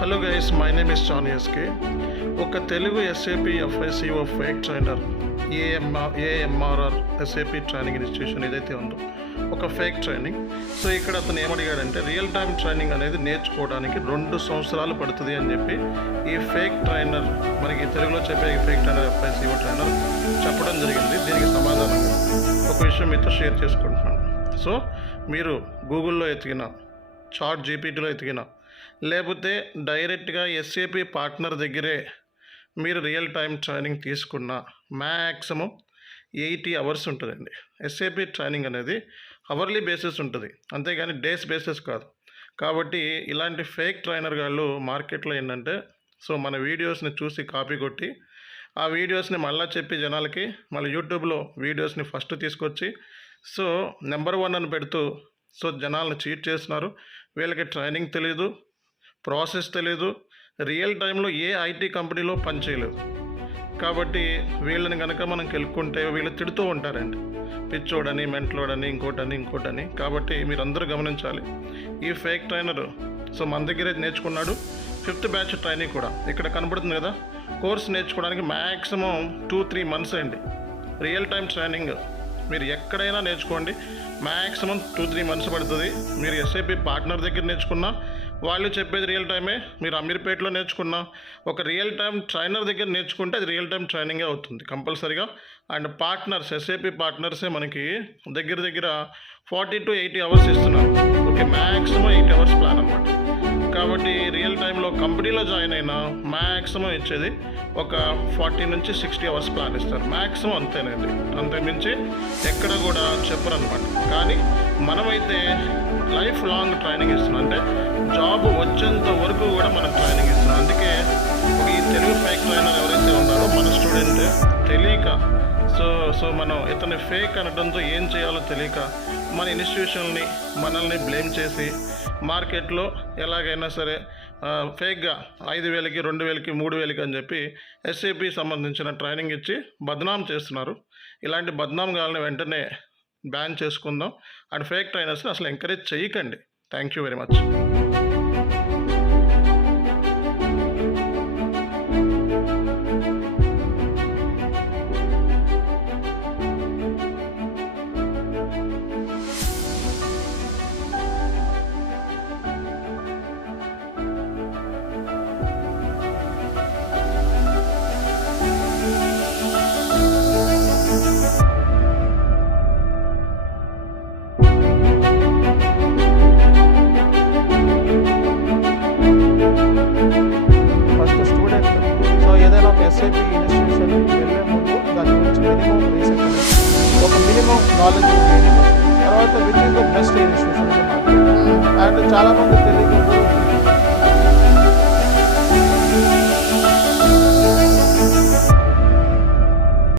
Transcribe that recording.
Hello guys, my name is John SK. ఒక Telugu SAP FICO fake trainer AMRR SAP training institution ఏదైతే ఉందో ఒక fake training. So ఇక్కడ అతను ఏమడిగాడంటే రియల్ టైమ్ ట్రైనింగ్ అనేది నేర్చుకోవడానికి 2 సంవత్సరాలు పడుతుంది అని చెప్పి ఈ ఫేక్ ట్రైనర్, మనకి తెలుగులో చెప్పే ఈ ఫేక్ ట్రైనర్ ఎఫ్ఐసిఓ ట్రైనర్ చెప్పడం జరిగింది. దీనికి సమాధానంగా ఒక విషయం మీతో షేర్ చేసుకుంటున్నాను. సో మీరు గూగుల్లో ఎతికినా, చాట్ జీపీటీలో ఎతికినా, లేకపోతే డైరెక్ట్గా ఎస్ఏపి పార్ట్నర్ దగ్గరే మీరు రియల్ టైం ట్రైనింగ్ తీసుకున్న మ్యాక్సిమం 80 అవర్స్ ఉంటుందండి. ఎస్ఏపి ట్రైనింగ్ అనేది అవర్లీ బేసిస్ ఉంటుంది, అంతేగాని డేస్ బేసిస్ కాదు. కాబట్టి ఇలాంటి ఫేక్ ట్రైనర్ వాళ్ళు మార్కెట్లో ఏంటంటే, సో మన వీడియోస్ని చూసి కాపీ కొట్టి ఆ వీడియోస్ని మళ్ళీ చెప్పి జనాలకి మళ్ళీ యూట్యూబ్లో వీడియోస్ని ఫస్ట్ తీసుకొచ్చి సో నెంబర్ 1 అని పెడుతూ సో జనాలను చీట్ చేస్తున్నారు. వీళ్ళకి ట్రైనింగ్ తెలీదు, ప్రాసెస్ తెలీదు, రియల్ టైంలో ఏ ఐటీ కంపెనీలో పనిచేయలేదు. కాబట్టి వీళ్ళని కనుక మనం కెలుక్కుంటే వీళ్ళు తిడుతూ ఉంటారండి, పిచ్చోడని, మెంట్లోడని, ఇంకోటని. కాబట్టి మీరందరూ గమనించాలి, ఈ ఫేక్ ట్రైనర్ సో మన దగ్గరే నేర్చుకున్నాడు. 5th బ్యాచ్ ట్రైనింగ్ కూడా ఇక్కడ కనబడుతుంది కదా. కోర్స్ నేర్చుకోవడానికి మ్యాక్సిమం 2-3 మంత్స్ అండి. రియల్ టైం ట్రైనింగ్ మీరు ఎక్కడైనా నేర్చుకోండి, మ్యాక్సిమం 2-3 మంత్స్ పడుతుంది. మీరు ఎస్ఏపి పార్ట్నర్ దగ్గర నేర్చుకున్నా వాళ్ళు చెప్పేది రియల్ టైమే, మీరు అమీర్పేటలో నేర్చుకున్నా ఒక రియల్ టైం ట్రైనర్ దగ్గర నేర్చుకుంటే అది రియల్ టైం ట్రైనింగే అవుతుంది కంపల్సరీగా. అండ్ పార్ట్నర్స్, ఎస్ఏపి పార్ట్నర్సే మనకి దగ్గర 40 to 80 అవర్స్ ఇస్తున్నారు. ఓకే, మ్యాక్సిమం 8 అవర్స్ ప్లాన్ అనమాట. కాబట్టి రియల్ టైంలో కంపెనీలో జాయిన్ అయినా మ్యాక్సిమం ఇచ్చేది ఒక 40 నుంచి 60 అవర్స్ ప్లాన్ ఇస్తారు, మ్యాక్సిమం అంతేనండి. అంతకుమించి ఎక్కడ కూడా చెప్పరు అనమాట. కానీ మనమైతే లైఫ్ లాంగ్ ట్రైనింగ్ ఇస్తున్నాం, అంటే జాబ్ వచ్చేంత వరకు కూడా మనం ట్రైనింగ్ ఇస్తున్నాం. అందుకే ఈ తెలుగు ఫేక్ ట్రైనర్ ఎవరైతే ఉన్నారో మన స్టూడెంట్ తెలియక సో మనం ఇతని ఫేక్ అనడంతో ఏం చేయాలో తెలియక మన ఇన్స్టిట్యూషన్ని మనల్ని బ్లేమ్ చేసి మార్కెట్లో ఎలాగైనా సరే ఫేక్గా 5,000కి, 2,000కి, 3,000కి అని చెప్పి ఎస్ఏపి సంబంధించిన ట్రైనింగ్ ఇచ్చి బద్నాం చేస్తున్నారు. ఇలాంటి బద్నాం గాలని వెంటనే బ్యాన్ చేసుకుందాం. అండ్ ఫేక్ ట్రైనర్స్ని అసలు ఎంకరేజ్ చేయకండి. Thank you very much. SAP institution వెళ్ళే ముందు దాని గురించి మినిమం రీసెర్చ్, ఒక మినిమం నాలెడ్జ్, తర్వాత which is the best institution. And చాలామంది